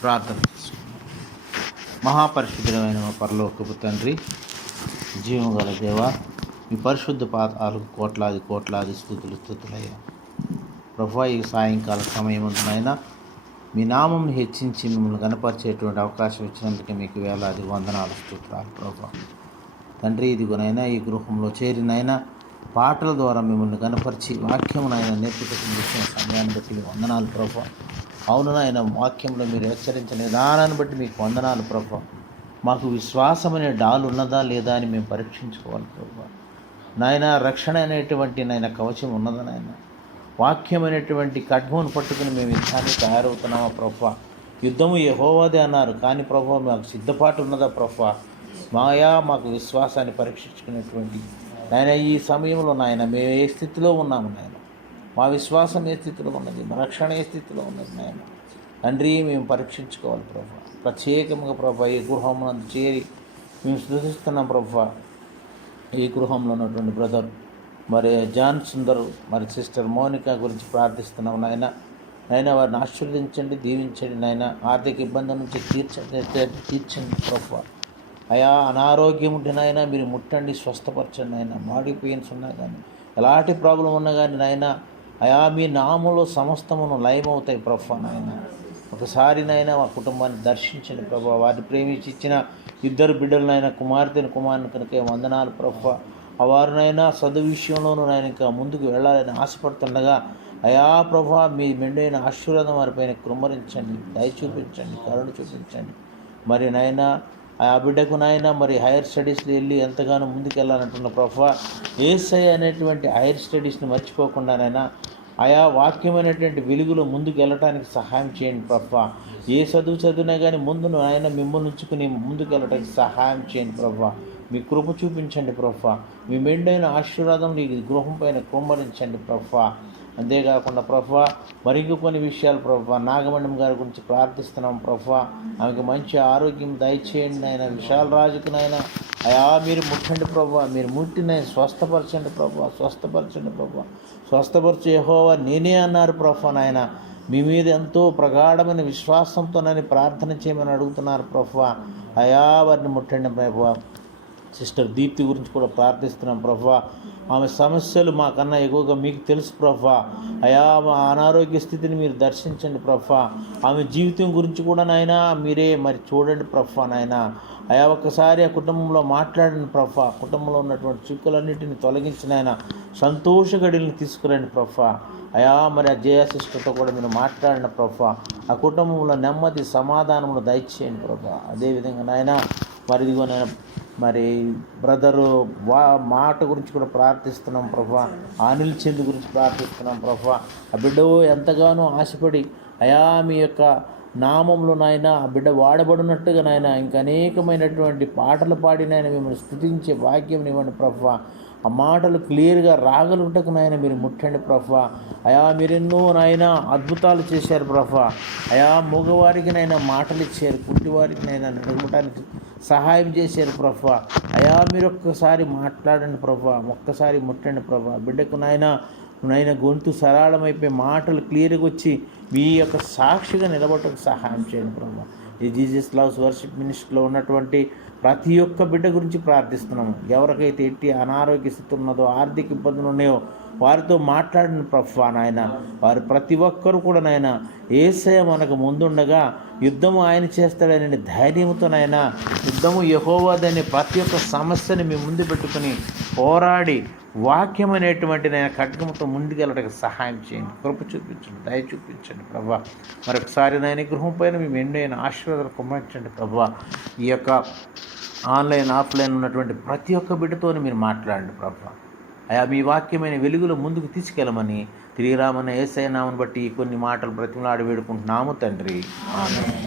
ప్రార్థన చేసుకుందాం. మహాపరిశుద్ధమైన మా పరలోకపు తండ్రి, జీవం గల దేవ, మీ పరిశుద్ధ పాదాలకు కోట్లాది కోట్లాది స్తుతులయ్యా. ప్రభువా, ఈ సాయంకాల సమయమునైనా మీ నామం హెచ్చించి మిమ్మల్ని కనపరిచేటువంటి అవకాశం ఇచ్చినందుకే మీకు వేలాది వందనాలు, స్తుతులు ప్రభువా. తండ్రి, ఇదిగోనైనా ఈ గృహంలో చేరినైనా పాటల ద్వారా మిమ్మల్ని కనపరిచి వాక్యమునైనా నేర్చుకుని ఇచ్చిన సమయాన్ని బట్టి వందనాలు ప్రభువా. అవును నాయన, వాక్యంలో మీరు హెచ్చరించిన విధానాన్ని బట్టి మీకు వందనాలు ప్రభువా. మాకు విశ్వాసం అనే డాలు ఉన్నదా లేదా అని మేము పరీక్షించుకోవాలి ప్రభువా. నాయన, రక్షణ అనేటువంటి నాయన కవచం ఉన్నదా నాయన? వాక్యం అనేటువంటి ఖడ్గమును పట్టుకుని మేము యుద్ధానికి తయారవుతున్నామా ప్రభువా? యుద్ధము యెహోవాదే అన్నారు, కానీ ప్రభువా మాకు సిద్ధపాటు ఉన్నదా ప్రభువా? మాకు విశ్వాసాన్ని పరీక్షించుకునేటువంటి నాయన ఈ సమయంలో నాయన మేము ఏ స్థితిలో ఉన్నాము నాయన? మా విశ్వాసం ఏ స్థితిలో ఉన్నది? మా రక్షణ ఏ స్థితిలో ఉన్నది నాయన? తండ్రి, మేము పరీక్షించుకోవాలి ప్రభువా. ప్రత్యేకంగా ప్రభువా ఈ గృహంలో చేరి మేము స్తుతిస్తున్నాం ప్రభువా. ఈ గృహంలో ఉన్నటువంటి బ్రదర్ మరి జాన్ సుందర్, మరి సిస్టర్ మోనికా గురించి ప్రార్థిస్తున్నాం నాయన. వారిని ఆశీర్వదించండి, దీవించండి నాయన. ఆర్థిక ఇబ్బందుల నుంచి తీర్చండి ప్రభువా. అనారోగ్యం ఉంటే నాయన మీరు ముట్టండి, స్వస్థపరచండి నాయన. బాడీ పెయిన్స్ ఉన్నా కానీ, ఎలాంటి ప్రాబ్లం ఉన్నా కానీ నాయన మీ నామంలో సమస్తమును లయమవుతాయి ప్రభువా నాయన. ఒకసారి నాయన మా కుటుంబాన్ని దర్శించండి ప్రభువా. వారిని ప్రేమించి ఇచ్చిన ఇద్దరు బిడ్డలనైనా, కుమార్తెను కనుక వందనాలు ప్రభువా. వారినైనా చదువు విషయంలోనూ నాయన ఇంకా ముందుకు వెళ్ళాలని ఆశపడుతుండగా ప్రభువా మీ మెండైన ఆశీర్వాదం వారిపైన కృమ్మరించండి, దయ చూపించండి, కరుణ చూపించండి. మరి నాయన ఆ బిడ్డకు నాయన మరి హైయర్ స్టడీస్లో వెళ్ళి ఎంతగానో ముందుకు వెళ్ళాలంటున్న ప్రభువా, యేసయ్య అనేటువంటి హైయర్ స్టడీస్ని మర్చిపోకుండానైనా వాక్యమైనటువంటి వెలుగులో ముందుకు వెళ్ళటానికి సహాయం చేయండి ప్రభువా. ఏ చదివినా కానీ ముందు ఆయన మిమ్మల్ని ఉంచుకుని ముందుకు వెళ్ళటానికి సహాయం చేయండి ప్రభువా. మీ కృప చూపించండి ప్రభువా. మీ మెండైన ఆశీర్వాదం నీ గృహం పైన కుమ్మరించండి ప్రభువా. అంతేకాకుండా ప్రభువా మరి కొన్ని విషయాలు ప్రభువా, నాగమణ్యం గారి గురించి ప్రార్థిస్తున్నాం ప్రభువా. ఆమెకు మంచి ఆరోగ్యం దయచేయండి నాయన. విశాల్ రాజుకు నాయన మీరు ముట్టండి ప్రభువా. మీరు ముట్టిన స్వస్థపరచండి ప్రభువా, స్వస్థపరచండి ప్రభువా. స్వస్థపరచు యెహోవా నేనే అన్నారు ప్రభువా నాయన. మీ మీద ఎంతో ప్రగాఢమైన విశ్వాసంతో నన్ను ప్రార్థన చేయమని అడుగుతున్నారు ప్రభువా. వారిని ముట్టండి ప్రభువా. సిస్టర్ దీప్తి గురించి కూడా ప్రార్థిస్తున్నాం ప్రభువా. ఆమె సమస్యలు మాకన్నా ఎక్కువగా మీకు తెలుసు ప్రభువా. మా అనారోగ్య స్థితిని మీరు దర్శించండి ప్రభువా. ఆమె జీవితం గురించి కూడా నాయన మీరే మరి చూడండి ప్రభువా నాయన. ఒక్కసారి ఆ కుటుంబంలో మాట్లాడండి ప్రభువా. కుటుంబంలో ఉన్నటువంటి చిక్కులన్నింటినీ తొలగించిన ఆయన సంతోష గడిని తీసుకురండి ప్రభువా. మరి ఆ జయ సిస్టర్తో కూడా మీరు మాట్లాడిన ప్రభువా. ఆ కుటుంబంలో నెమ్మది సమాధానములు దయచేయండి ప్రభువా. అదేవిధంగా నాయన మరి ఇదిగో నేను మరి బ్రదరు మాట గురించి కూడా ప్రార్థిస్తున్నాం ప్రభువా. అనిల్ చంద్ గురించి ప్రార్థిస్తున్నాం ప్రభువా. ఆ బిడ్డ ఎంతగానో ఆశపడి మీ యొక్క నామంలో నాయన ఆ బిడ్డ వాడబడినట్టుగా నాయన ఇంకా అనేకమైనటువంటి పాటలు పాడి నాయన మిమ్మల్ని స్తుతించే భాగ్యం ఇవ్వండి ప్రభువా. ఆ మాటలు క్లియర్గా రాగలుగుటకు నాయన మీరు ముట్టండి ప్రభువా. మీరెన్నో నాయన అద్భుతాలు చేశారు ప్రభువా. మగవారికి నైనా మాటలు ఇచ్చారు, కుంటివారికి నైనా నడవటానికి సహాయం చేశారు ప్రభువా. మీరు ఒక్కసారి మాట్లాడండి ప్రభువా, ఒక్కసారి ముట్టండి ప్రభువా. బిడ్డకు నాయన గొంతు సరళమైపోయి మాటలు క్లియర్గా వచ్చి మీ యొక్క సాక్షిగా నిలబడటకు సహాయం చేయండి ప్రభువా. ఈ జీసస్ లవ్స్ వర్షిప్ మినిస్ట్రీలో ఉన్నటువంటి ప్రతి ఒక్క బిడ్డ గురించి ప్రార్థిస్తున్నాము. ఎవరికైతే ఎట్టి అనారోగ్య స్థితి ఉన్నదో, ఆర్థిక ఇబ్బందులు ఉన్నాయో వారితో మాట్లాడిన ప్రభువా నాయన. వారు ప్రతి ఒక్కరు కూడా నాయన యేసయ్య మనకు ముందుండగా యుద్ధము ఆయన చేస్తాడనే ధైర్యంతో నాయన యుద్ధము యెహోవాదనే ప్రతి ఒక్క సమస్యని మీ ముందు పెట్టుకుని పోరాడి వాక్యం అనేటువంటి నేను ఖడ్గంతో ముందుకెళ్ళడానికి సహాయం చేయండి, కృప చూపించండి, దయ చూపించండి ప్రభువా. మరొకసారి నాయన గృహం పైన మీ మెండైన ఆశీర్వాదాలు కుమ్మరించండి ప్రభువా. ఈ యొక్క ఆన్లైన్ ఆఫ్లైన్ ఉన్నటువంటి ప్రతి ఒక్క బిడ్డతో మీరు మాట్లాడండి ప్రభువా. మీ వాక్యమైన వెలుగులో ముందుకు తీసుకెళ్ళమని తిరిగిరామన్న యేసయ్య నామమును బట్టి కొన్ని మాటలు బ్రతిమలాడి వేడుకుంటున్నాము తండ్రి. ఆమేన్.